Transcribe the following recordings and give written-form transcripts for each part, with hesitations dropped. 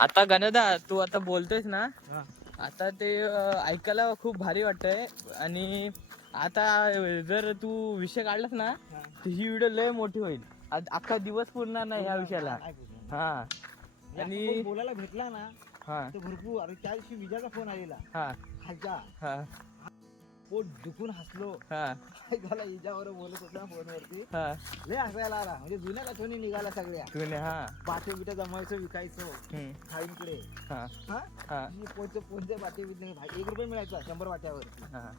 आता गणदा तू आता बोलतोयस ना, हा. आता ते ऐकायला खूप भारी वाटतंय. आणि आता जर तू विषय काढलास ना हा. तर ही व्हिडिओ लय मोठी होईल. आज अख्खा दिवस पुरणार नाही ह्या विषयाला. नाही बोलणार. हा म्हणजे आणि असं कोण बोलायला भेटला ना हा तर भरपूर. अरे त्या दिवशी विजाचा फोन आलेला हा खालचा, हा पोट दुखून हसलो. हा काय झालं हिच्यावर बोलत होता फोनवरती, हा लय हसायला आला. म्हणजे जुन्या आठवणी निघाला सगळ्या. तुने हा बाटे बिटे जमायचो, विकायचो हम्म, खाईंकडे. हा हा हा पोनचे बाटे बिटे 1 रुपये मिळायचा 100 वाट्यावरती. हा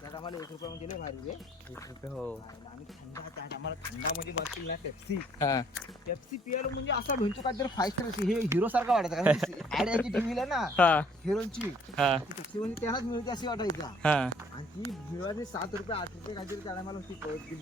त्यात आम्हाला 1 रुपया म्हणजे लय भारी रे. 1 रुपये हो. आणि थंडा, त्यात आम्हाला थंडा म्हणजे बसतील ना पेप्सी. हा पेप्सी पियालो म्हणजे असा भेटतो काहीतरी 5 स्टार हे हिरो सारखा वाटायचा. कारण ऍड यायची टीव्हीला ना हा हिरोची, हा ती पेप्सी म्हणजे त्यालाच मिळते अशी वाटायचा. हा आणि ती मिळवायची 7 रुपये 8 रुपये काहीतरी त्याला मला होती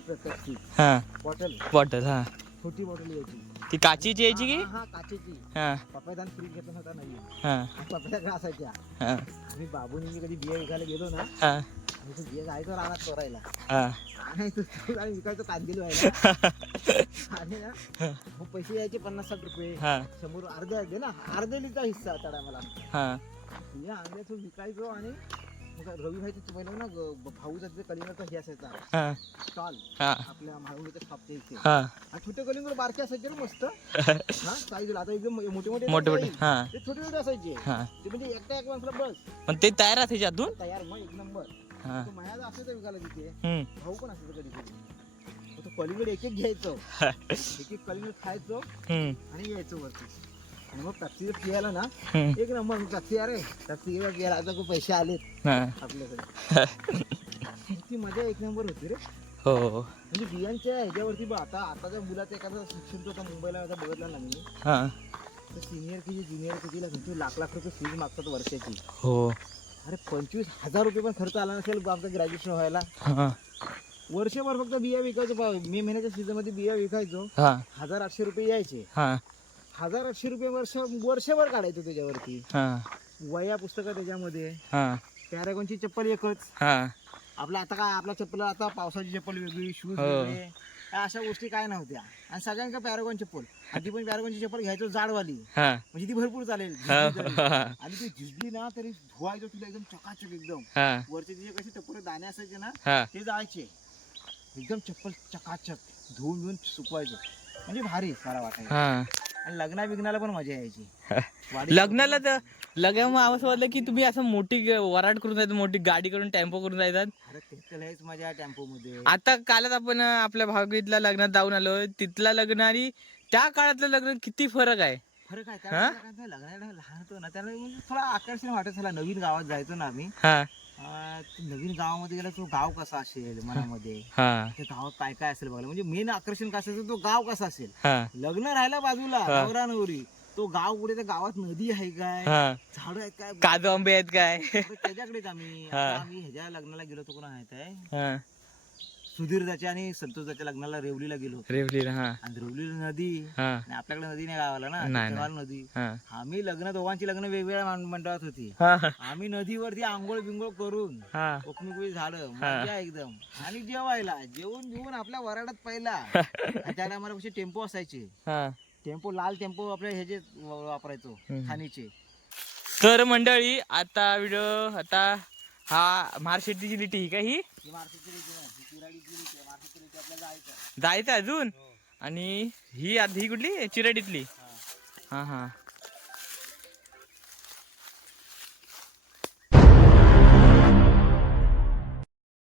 पेप्सी हा बॉटल. बॉटल हा छोटी बॉटल यायची. ती काचीची यायची की. हा काचेची. हा पप्पादान फ्रीज घेतला होता नवीन. हा पप्पाच्या असायच्या. हा मी बाबूनी मी कधी बिया विकायला गेलो ना, हा मी तो बिया जायचो रानात चोरायला. हा आणि विकायचो कांदील व्हायला. आणि ना मग पैसे यायचे 50-60 रुपये. हा 100 अर्धे ना, अर्धे लिटर हिस्सा चढा मला. हा बिया आणल्याचो विकायचो. आणि मग रवी भाईचं तुम्हाला ना भाऊचा कलिंगडचा हे असायचा हा स्टॉल हा आपल्या महाळुंगीच्या शॉपच्या इथे. हा आणि छोटे कलिंगड बारके असायचे ना मस्त. हा साईज आता एकदम मोठे मोठे मोठे मोठे हा ते छोटे छोटे असायचे. हा ते म्हणजे एकटा एक माणसाला बस पण ते तयार राहते त्यातून. तयार मग 1 नंबर. हा तो माझ्या असायचा विकायला तिथे. हम्म भाऊ पण असायचा कधी कधी. तो कलिंगड एक एक घ्यायचो, एक एक कलिंगड खायचो हम्म आणि यायचो वरती. आणि मग पेप्सी पियाला ना हम्म 1 नंबर. पेप्सी अरे पेप्सी गेला आता खूप पैसे आलेत हा आपल्याकडे. ती मजा 1 नंबर होती रे. हो म्हणजे बियांच्या ह्याच्यावरती बघ, आता मुलाचं एखादा शिक्षण तो आता मुंबईला आता बघितला ना मी, हा तर senior K G junior K जीला त्यांची लाख रुपये फीज मागतात वर्षाची. हो अरे 25,000 रुपये पण खर्च आला नसेल आमचं ग्रॅज्युएशन व्हायला. हा वर्षभर फक्त बिया विकायचो. मे महिन्याच्या सीझन मध्ये बिया विकायचो. हा 1,800 रुपये यायचे. हा 1,800 रुपये वर्षभर काढायचो त्याच्यावरती. हा वया पुस्तकं त्याच्यामध्ये. हा पॅरागॉनची चप्पल एकच. हा आपलं आता काय, आपल्या चप्पल आता पावसाची चप्पल वेगळी, शूज हो. वेगळे, या अशा गोष्टी काय नव्हत्या. आणि सगळ्यांका पॅरागॉन चप्पल. आणि ती पण पॅरागॉनची चप्पल घ्यायचो जाडवाली, हा म्हणजे ती भरपूर चालेल. हा झिजली तरी. आणि ती झिजली ना तरी धुवायचो तुला एकदम चकाचक एकदम. हा वरचे तिचे कसे टपोरे दाणे असायचे ना हा ते जायचे. एकदम चप्पल चकाचक धुवून धुवून सुकवायचो. म्हणजे भारी मला वाटायचं. हा आणि लग्ना बिग्नाला पण मजा यायची. लग्नाला तर लग्नाला असं वाटलं की तुम्ही असं मोठी वराड करून जायचं, मोठी गाडी करून टेम्पो करून जायचं. अरे ते लयच मजा टेम्पो मध्ये. आता कालच आपण आपल्या भावगीतल्या लग्नात जाऊन आलो. तिथलं लग्न आणि त्या काळातलं लग्न किती फरक आहे. फरक आहे त्या लग्नाला लहान होतो ना त्याला म्हणजे थोडा आकर्षण वाटत झाला. नवीन गावात जायचो ना आम्ही. हा नवीन गावामध्ये गेला तो गाव कसा असेल मनामध्ये, हा त्या गावात काय काय असेल बघायला. म्हणजे मेन आकर्षण कसं असेल तो गाव कसा असेल. हा लग्न राहायला बाजूला, हा. नवरा नवरी, तो गाव कुठे, त्या गावात नदी आहे काय, हा झाड आहेत काय, काजू आंबे आहेत काय. तर त्याच्याकडेच आम्ही हा. आता आम्ही ह्याच्या लग्नाला गेलो होतो. कोणा माहित आहे, हा सुधीरदाच्या आणि संतोषदाच्या लग्नाला रेवलीला गेलो होतो. रेवलीला हा आणि रेवलीला नदी हा आणि आपल्याकडे नदी नाही गावाला ना, नाही, तिथं नदी. हा आम्ही लग्न दोघांची लग्न वेगवेगळ्या मंडळात होती. हा आम्ही नदीवरती आंघोळ बिंघोळ करून हा कोकणी झालं मजा एकदम. आणि जेवायला जेवून बिवून आपल्या वराडात पहिला. आणि त्या टायमाला कसे टेम्पो असायचे. हा टेम्पो लाल टेम्पो आपल्या ह्याचे वापरायचो ठाणेचे. तर मंडळी आता व्हिडिओ आता हा महारशेट्टीची लिटी ही का ही मार्केटची रीती नाही, ही चिराडीची रीती आहे. मार्केटची रीती आपल्याला जायचं. जायचं अजून. आणि ही कुठली चिराडीतली. हा. हा हा